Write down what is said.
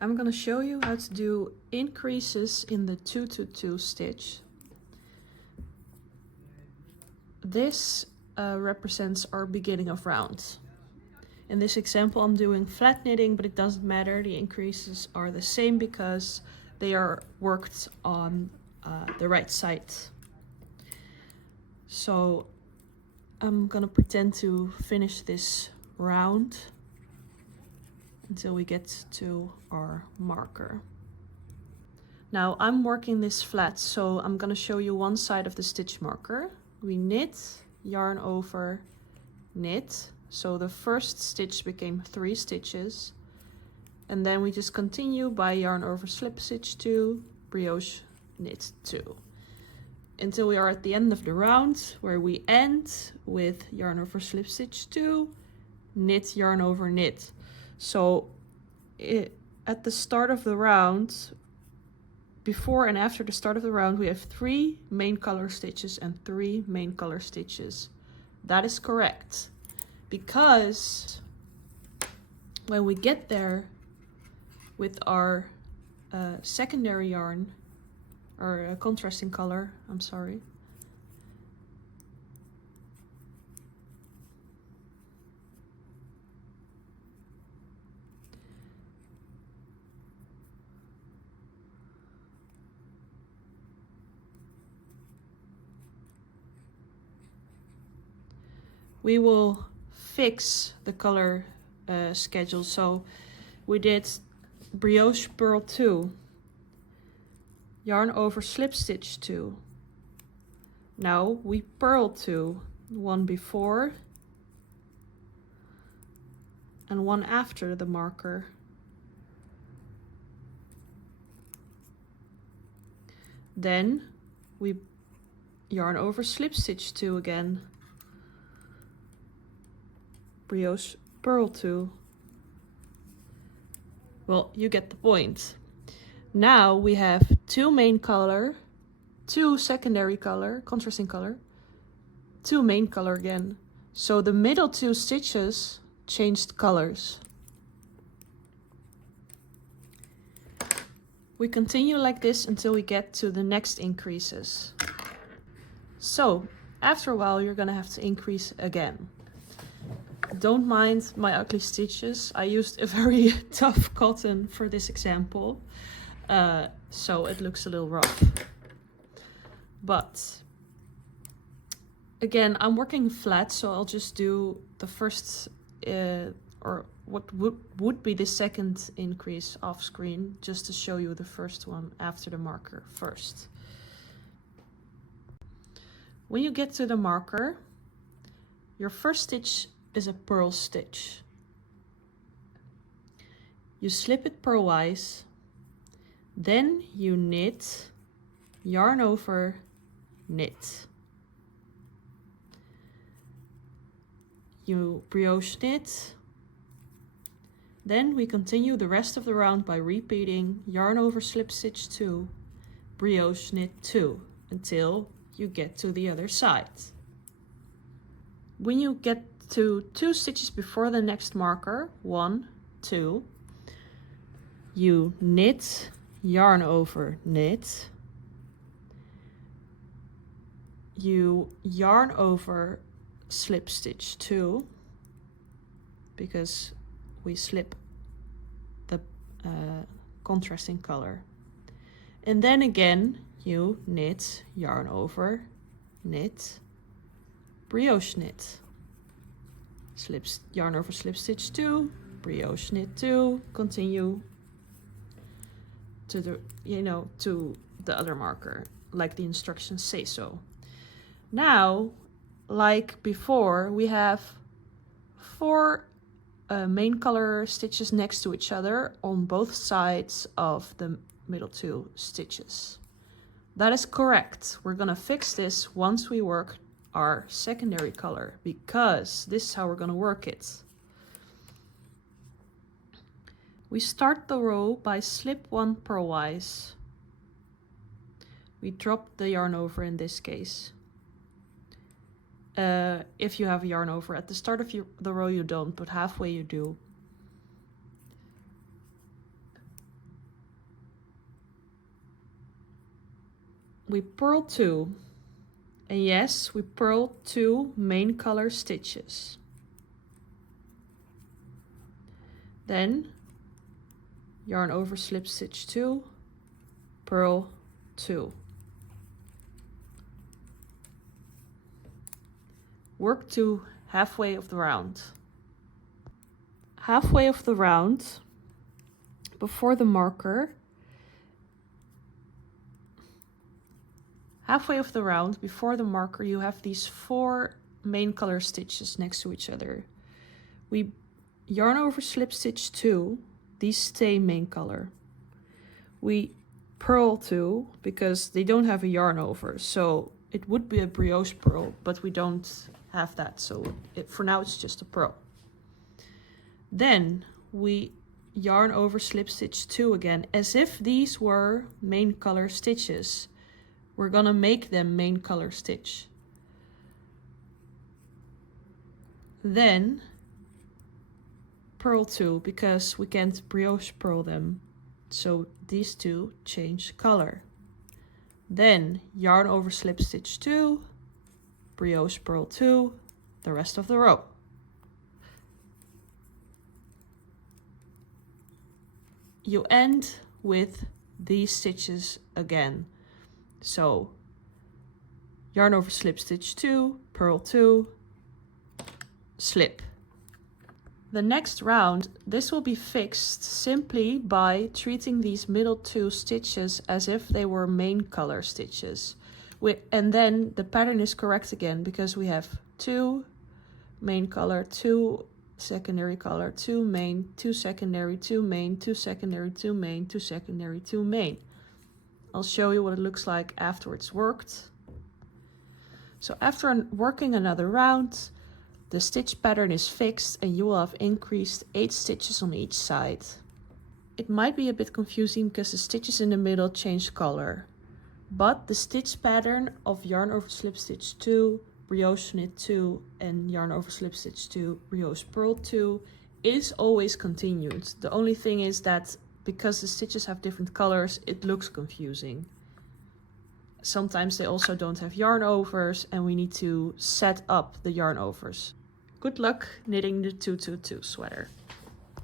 I'm gonna show you how to do increases in the 2 to 2 stitch. This represents our beginning of round. In this example I'm doing flat knitting, but it doesn't matter, the increases are the same because they are worked on the right side. So I'm gonna pretend to finish this round until we get to our marker. Now I'm working this flat, so I'm gonna show you one side of the stitch marker. We knit, yarn over, knit. So the first stitch became 3 stitches. And then we just continue by yarn over slip stitch 2, brioche knit 2. Until we are at the end of the round, where we end with yarn over slip stitch 2, knit, yarn over, knit. So at the start of the round, before and after the start of the round, we have 3 main color stitches and 3 main color stitches. That is correct, because when we get there with our secondary yarn, or contrasting color, I'm sorry, we will fix the color schedule. So we did brioche purl 2, yarn over slip stitch 2. Now we purl 2, one before and one after the marker. Then we yarn over slip stitch 2 again, brioche purl 2. Well, you get the point. Now we have 2 main color, 2 secondary color, contrasting color, 2 main color again. So the middle 2 stitches changed colors. We continue like this until we get to the next increases. So after a while you're gonna have to increase again. Don't mind my ugly stitches. I used a very tough cotton for this example, so it looks a little rough. But again, I'm working flat, so I'll just do the first, or what would be the second increase off screen, just to show you the first one after the marker first. When you get to the marker, your first stitch is a purl stitch. You slip it purlwise, then you knit, yarn over, knit. You brioche knit. Then we continue the rest of the round by repeating yarn over slip stitch 2, brioche knit 2, until you get to the other side. When you get to 2 stitches before the next marker, 1, 2, you knit, yarn over, knit. You yarn over slip stitch 2, because we slip the contrasting color. And then again you knit, yarn over, knit, brioche knit. Yarn over slip stitch 2, brioche knit 2, continue to the to the other marker, like the instructions say so. Now, like before, we have 4 main color stitches next to each other on both sides of the middle 2 stitches. That is correct. We're gonna fix this once we work our secondary color, because this is how we're going to work it. We start the row by slip 1 purlwise. We drop the yarn over in this case. If you have a yarn over at the start of the row you don't, but halfway you do. we purl 2. And yes, we purl 2 main color stitches. Then yarn over slip stitch 2, purl 2. Work to halfway of the round. Halfway of the round, before the marker, you have these 4 main color stitches next to each other. We yarn over slip stitch 2, these stay main color. We purl 2 because they don't have a yarn over, so it would be a brioche purl, but we don't have that, so for now it's just a purl. Then we yarn over slip stitch 2 again, as if these were main color stitches. We're gonna make them main color stitch. Then purl 2 because we can't brioche purl them, so these 2 change color. Then yarn over slip stitch 2, brioche purl 2, the rest of the row. You end with these stitches again. So yarn over slip stitch 2, purl 2, slip. The next round, this will be fixed simply by treating these middle 2 stitches as if they were main color stitches. And then the pattern is correct again because we have 2 main color, 2 secondary color, 2 main, 2 secondary, 2 main, 2 secondary, 2 main, 2 secondary, 2 main. I'll show you what it looks like after it's worked. So after working another round, the stitch pattern is fixed and you will have increased 8 stitches on each side. It might be a bit confusing because the stitches in the middle change color, but the stitch pattern of yarn over slip stitch 2, brioche knit 2 and yarn over slip stitch 2, brioche purl 2 is always continued. The only thing is that because the stitches have different colors, it looks confusing. Sometimes they also don't have yarn overs and we need to set up the yarn overs. Good luck knitting the 222 sweater.